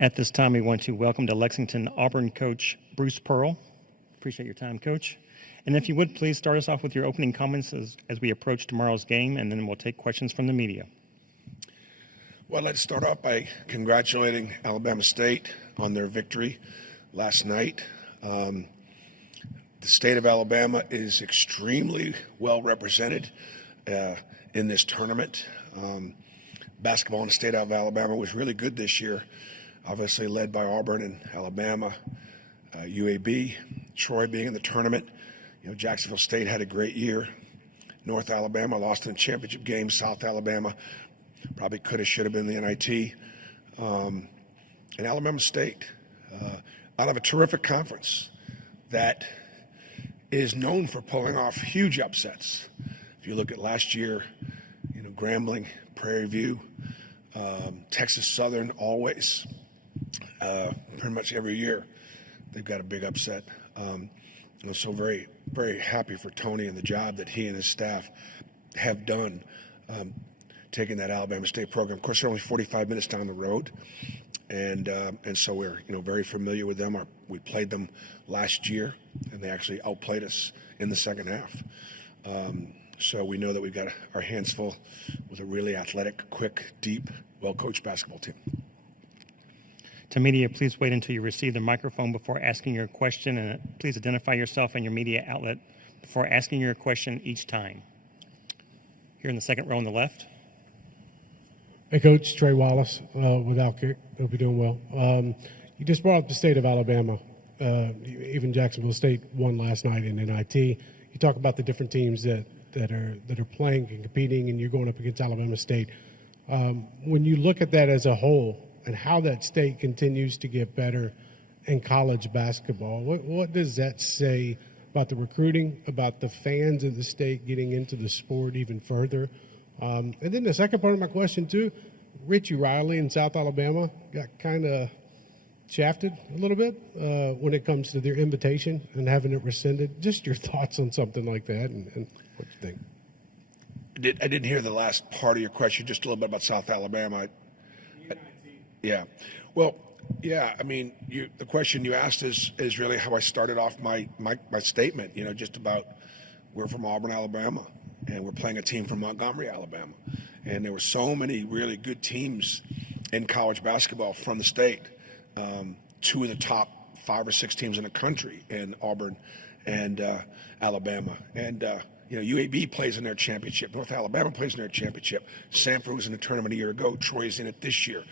At this time, we want to welcome to Lexington Auburn coach Bruce Pearl. Appreciate your time, Coach. And if you would, please start us off with your opening comments as we approach tomorrow's game, and then we'll take questions from the media. Well, let's start off by congratulating Alabama State on their victory last night. The state of Alabama is extremely well represented in this tournament. Basketball in the state of Alabama was really good this year, obviously led by Auburn and Alabama, UAB, Troy being in the tournament. Jacksonville State had a great year. North Alabama lost in the championship game. South Alabama probably could have, should have been the NIT. And Alabama State, out of a terrific conference that is known for pulling off huge upsets. If you look at last year, Grambling, Prairie View, Texas Southern, always, pretty much every year, they've got a big upset. I'm so very, very happy for Tony and the job that he and his staff have done taking that Alabama State program. Of course, they're only 45 minutes down the road, and so we're very familiar with them. We played them last year, and they actually outplayed us in the second half. So we know that we've got our hands full with a really athletic, quick, deep, well-coached basketball team. To media, please wait until you receive the microphone before asking your question, and please identify yourself and your media outlet before asking your question each time. Here in the second row on the left. Hey, Coach, Trey Wallace with Outkick. Hope you're doing well. You just brought up the state of Alabama. Even Jacksonville State won last night in NIT. You talk about the different teams that are playing and competing, and you're going up against Alabama State. When you look at that as a whole and how that state continues to get better in college basketball, what does that say about the recruiting, about the fans of the state getting into the sport even further? And then the second part of my question, too, Richie Riley in South Alabama got kind of shafted a little bit when it comes to their invitation and having it rescinded. Just your thoughts on something like that and what you think. I didn't hear the last part of your question, just a little bit about South Alabama. Yeah. Well, yeah, I mean, the question you asked is really how I started off my statement, just about we're from Auburn, Alabama, and we're playing a team from Montgomery, Alabama. And there were so many really good teams in college basketball from the state. Two of the top 5 or 6 teams in the country in Auburn and Alabama. And, UAB plays in their championship. North Alabama plays in their championship. Sanford was in the tournament a year ago. Troy's in it this year.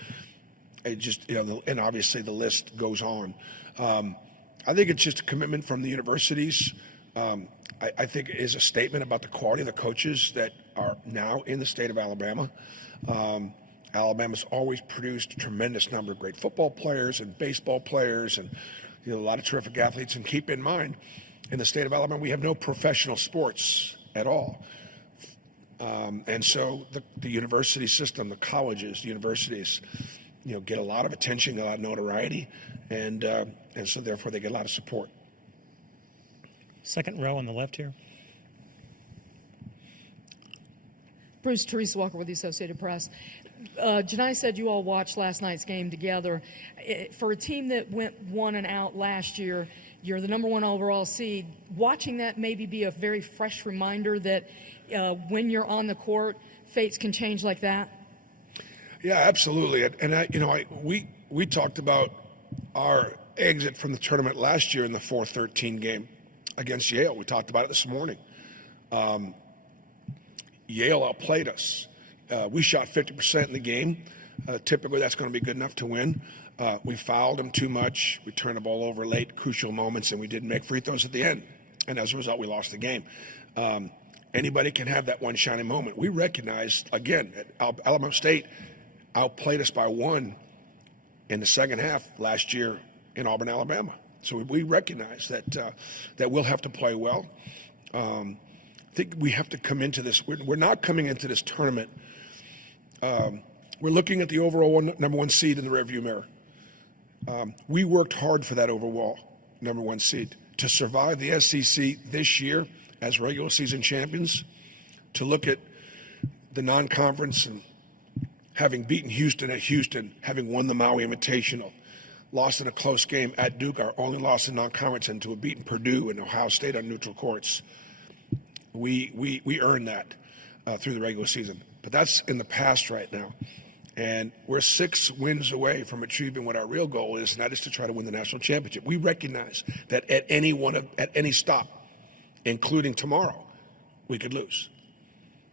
It just, and obviously the list goes on. I think it's just a commitment from the universities. I think it is a statement about the quality of the coaches that are now in the state of Alabama. Alabama's always produced a tremendous number of great football players and baseball players and a lot of terrific athletes. And keep in mind, in the state of Alabama, we have no professional sports at all. And so the university system, the colleges, the universities, get a lot of attention, get a lot of notoriety, and so therefore they get a lot of support. Second row on the left here. Bruce, Teresa Walker with the Associated Press. Janai said you all watched last night's game together. For a team that went 1 and out last year, you're the number 1 overall seed. Watching that maybe be a very fresh reminder that when you're on the court, fates can change like that? Yeah, absolutely. And we talked about our exit from the tournament last year in the 4-13 game against Yale. We talked about it this morning. Yale outplayed us. We shot 50% in the game. Typically, that's going to be good enough to win. We fouled them too much. We turned the ball over late, crucial moments, and we didn't make free throws at the end. And as a result, we lost the game. Anybody can have that one shining moment. We recognize, again, Alabama State outplayed us by 1 in the second half last year in Auburn, Alabama. So we recognize that we'll have to play well. I think we have to come into this. We're not coming into this tournament. We're looking at the overall number 1 seed in the rearview mirror. We worked hard for that overall number 1 seed to survive the SEC this year as regular season champions, to look at the non-conference and having beaten Houston at Houston, having won the Maui Invitational, lost in a close game at Duke, our only loss in non-conference, and to have beaten Purdue and Ohio State on neutral courts. We earned that through the regular season. But that's in the past right now. And we're 6 wins away from achieving what our real goal is, and that is to try to win the national championship. We recognize that at any stop, including tomorrow, we could lose.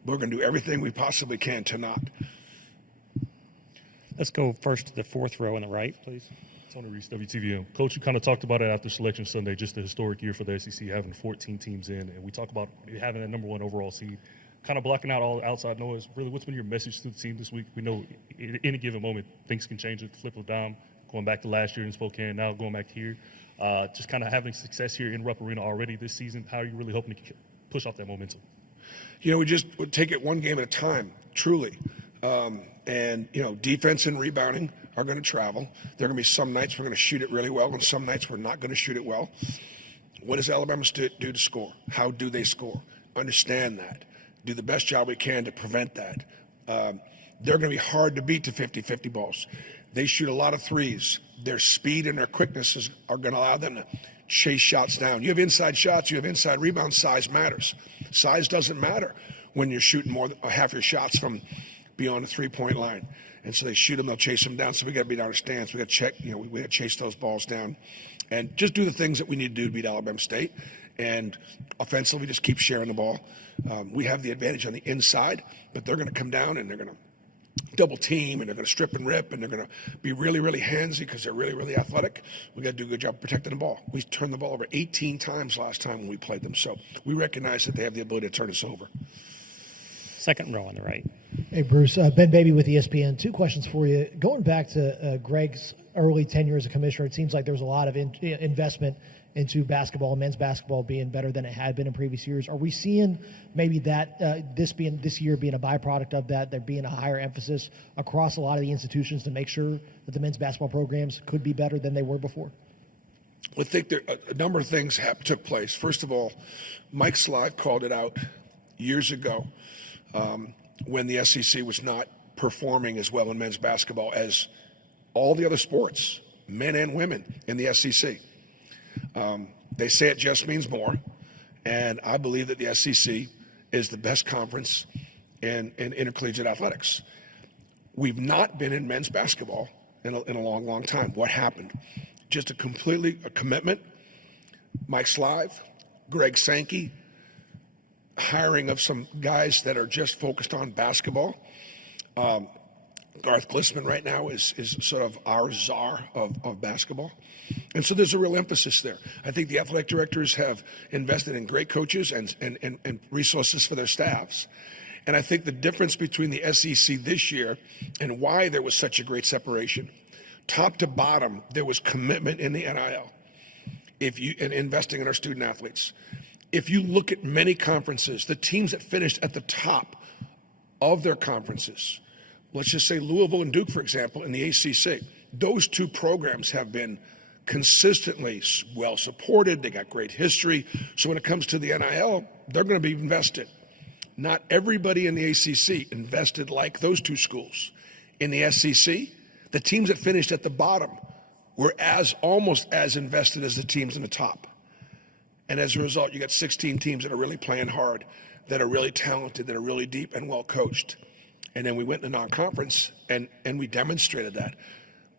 We're going to do everything we possibly can to not. Let's go first to the fourth row on the right, please. Tony Reese, WTVM. Coach, you kind of talked about it after Selection Sunday, just the historic year for the SEC, having 14 teams in, and we talk about having a number 1 overall seed, kind of blocking out all outside noise. Really, what's been your message to the team this week? We know at any given moment things can change at the flip of a dime, going back to last year in Spokane, now going back here. Just kind of having success here in Rupp Arena already this season. How are you really hoping to push off that momentum? We just take it one game at a time, truly. And defense and rebounding are going to travel. There are going to be some nights we're going to shoot it really well, and some nights we're not going to shoot it well. What does Alabama do to score? How do they score? Understand that. Do the best job we can to prevent that. They're going to be hard to beat to 50-50 balls. They shoot a lot of threes. Their speed and their quickness are going to allow them to chase shots down. You have inside shots, you have inside rebounds. Size matters. Size doesn't matter when you're shooting more than half your shots from beyond the three-point line. And so they shoot them, they'll chase them down. So we got to beat our stance. We got to check, we got to chase those balls down, and just do the things that we need to do to beat Alabama State. And offensively, just keep sharing the ball. We have the advantage on the inside, but they're going to come down and they're going to double team, and they're going to strip and rip, and they're going to be really, really handsy because they're really, really athletic. We got to do a good job protecting the ball. We turned the ball over 18 times last time when we played them, so we recognize that they have the ability to turn us over. Second row on the right. Hey, Bruce. Ben Baby with ESPN. 2 questions for you. Going back to Greg's early tenure as a commissioner, it seems like there's a lot of investment into basketball, men's basketball being better than it had been in previous years. Are we seeing maybe that this year being a byproduct of that, there being a higher emphasis across a lot of the institutions to make sure that the men's basketball programs could be better than they were before? I think a number of things took place. First of all, Mike Slive called it out years ago when the SEC was not performing as well in men's basketball as all the other sports, men and women in the SEC. They say it just means more, and I believe that the SEC is the best conference in intercollegiate athletics. We've not been in men's basketball in a long, long time. What happened? Just a commitment. Mike Slive, Greg Sankey, hiring of some guys that are just focused on basketball. Garth Glissman right now is sort of our czar of basketball. And so there's a real emphasis there. I think the athletic directors have invested in great coaches and resources for their staffs. And I think the difference between the SEC this year and why there was such a great separation, top to bottom, there was commitment in the NIL and investing in our student athletes. If you look at many conferences, the teams that finished at the top of their conferences, let's just say Louisville and Duke, for example, in the ACC, those 2 programs have been consistently well supported. They got great history. So when it comes to the NIL, they're going to be invested. Not everybody in the ACC invested like those 2 schools. In the SEC, the teams that finished at the bottom were almost as invested as the teams in the top. And as a result, you got 16 teams that are really playing hard, that are really talented, that are really deep and well coached. And then we went in the non-conference, and we demonstrated that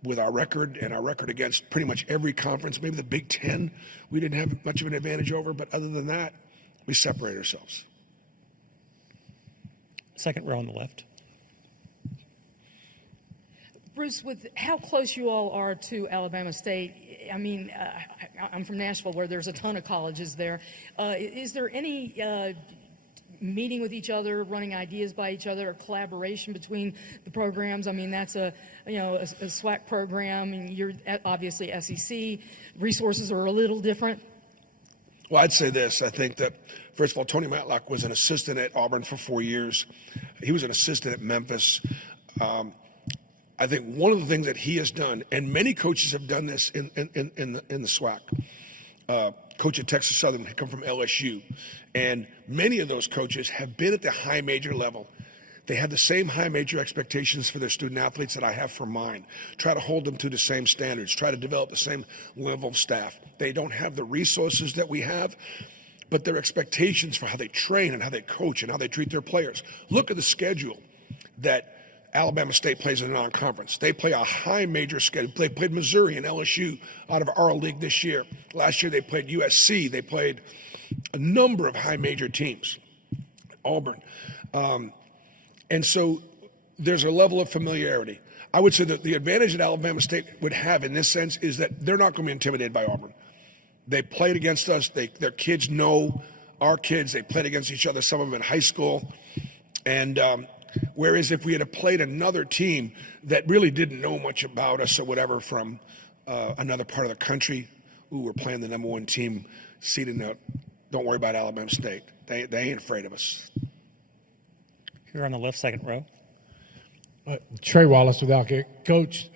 with our record and our record against pretty much every conference. Maybe the Big Ten, we didn't have much of an advantage over, but other than that, we separate ourselves. Second row on the left. Bruce, with how close you all are to Alabama State, I mean, I'm from Nashville where there's a ton of colleges there. Is there any meeting with each other, running ideas by each other, or collaboration between the programs? I mean, that's a SWAC program, and you're obviously SEC. Resources are a little different. Well, I'd say this. I think that, first of all, Tony Matlock was an assistant at Auburn for 4 years. He was an assistant at Memphis. I think one of the things that he has done, and many coaches have done this in the SWAC. Coach at Texas Southern had come from LSU, and many of those coaches have been at the high major level. They have the same high major expectations for their student athletes that I have for mine. Try to hold them to the same standards. Try to develop the same level of staff. They don't have the resources that we have, but their expectations for how they train and how they coach and how they treat their players. Look at the schedule that Alabama State plays in a non-conference. They play a high major schedule. They played Missouri and LSU out of our league this year. Last year they played USC. They played a number of high major teams, Auburn. And so there's a level of familiarity. I would say that the advantage that Alabama State would have in this sense is that they're not going to be intimidated by Auburn. They played against us. Their kids know our kids. They played against each other, some of them in high school. And whereas if we had played another team that really didn't know much about us or whatever from another part of the country, we're playing the number 1 team seeded out. Don't worry about Alabama State. They ain't afraid of us. Here on the left, second row. Trey Wallace with Alkick. Coach,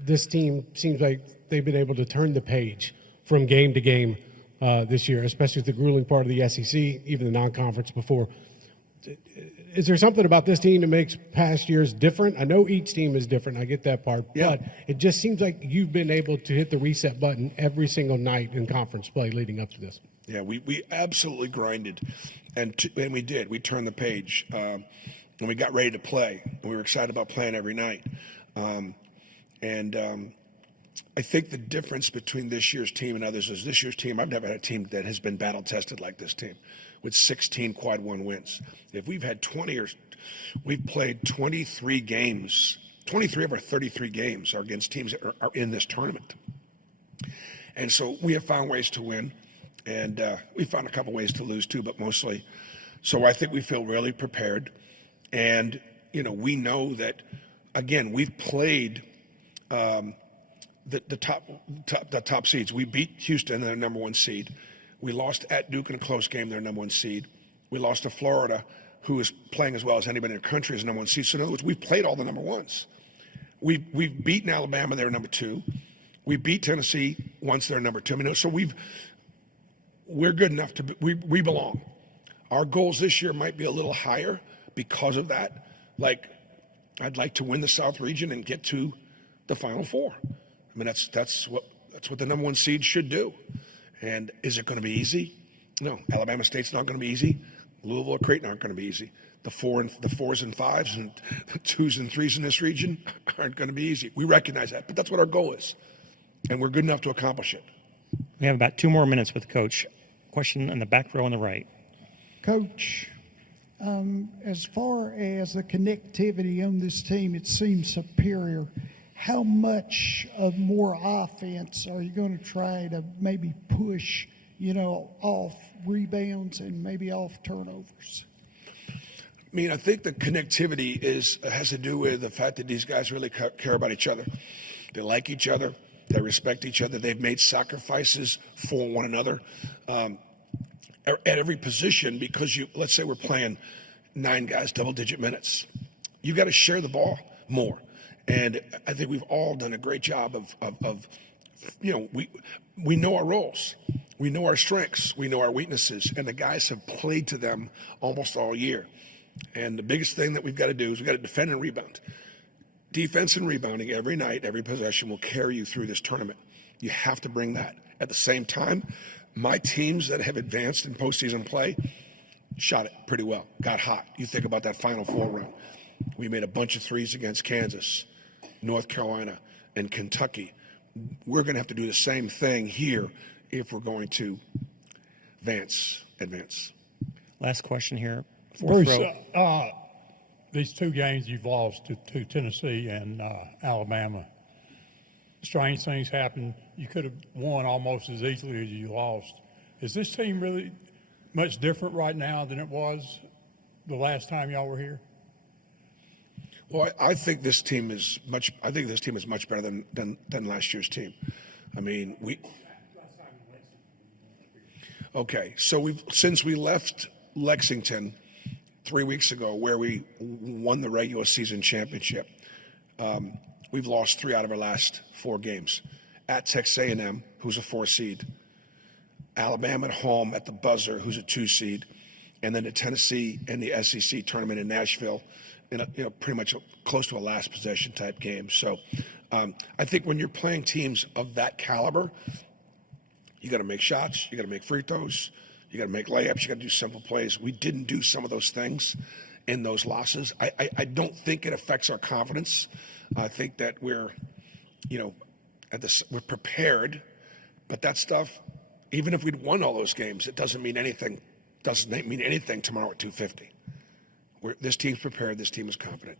this team seems like they've been able to turn the page from game to game this year, especially with the grueling part of the SEC, even the non-conference before. Is there something about this team that makes past years different? I know each team is different. I get that part. Yeah. But it just seems like you've been able to hit the reset button every single night in conference play leading up to this. Yeah, we absolutely grinded, and we did. We turned the page, and we got ready to play. And we were excited about playing every night. I think the difference between this year's team and others is this year's team, I've never had a team that has been battle-tested like this team with 16 quad 1 wins. If we've had we've played 23 games, 23 of our 33 games are against teams that are in this tournament. And so we have found ways to win, and we found a couple ways to lose too, but mostly. So I think we feel really prepared. And, we know that, again, we've played the top seeds. We beat Houston, their number 1 seed. We lost at Duke in a close game, their number 1 seed. We lost to Florida, who is playing as well as anybody in the country as number 1 seed. So in other words, we've played all the number 1s. We've beaten Alabama, they're number 2. We beat Tennessee once, they're number 2. So we're good enough we belong. Our goals this year might be a little higher because of that. Like, I'd like to win the South region and get to the Final Four. I mean, that's what the number 1 seed should do. And is it going to be easy? No. Alabama State's not going to be easy. Louisville or Creighton aren't going to be easy. The 4s and 5s and the 2s and 3s in this region aren't going to be easy. We recognize that, but that's what our goal is, and we're good enough to accomplish it. We have about 2 more minutes with Coach. Question in the back row on the right. Coach, as far as the connectivity on this team, it seems superior. How much of more offense are you going to try to maybe push, off rebounds and maybe off turnovers? I mean, I think the connectivity has to do with the fact that these guys really care about each other. They like each other. They respect each other. They've made sacrifices for one another at every position because let's say we're playing 9 guys, double-digit minutes. You got to share the ball more. And I think we've all done a great job of we know our roles. We know our strengths. We know our weaknesses. And the guys have played to them almost all year. And the biggest thing that we've got to do is we've got to defend and rebound. Defense and rebounding every night, every possession will carry you through this tournament. You have to bring that. At the same time, my teams that have advanced in postseason play shot it pretty well, got hot. You think about that Final Four run. We made a bunch of threes against Kansas, North Carolina, and Kentucky. We're going to have to do the same thing here if we're going to advance. Last question here. Fourth Bruce, row. these 2 games you've lost to Tennessee and Alabama, strange things happen. You could have won almost as easily as you lost. Is this team really much different right now than it was the last time y'all were here? Well, I think this team is much better than last year's team. I mean, so since we left Lexington 3 weeks ago, where we won the regular season championship, we've lost 3 out of our last 4 games. At Texas A&M, who's a 4 seed, Alabama at home at the buzzer, who's a 2 seed, and then to Tennessee and the SEC tournament in Nashville, in a, pretty much close to a last possession type game. So I think when you're playing teams of that caliber, you got to make shots, you got to make free throws, you got to make layups, you got to do simple plays. We didn't do some of those things in those losses. I don't think it affects our confidence. I think that we're, we're prepared, but that stuff, even if we'd won all those games, it doesn't mean anything. Doesn't mean anything tomorrow at 2:50. This team's prepared. This team is confident.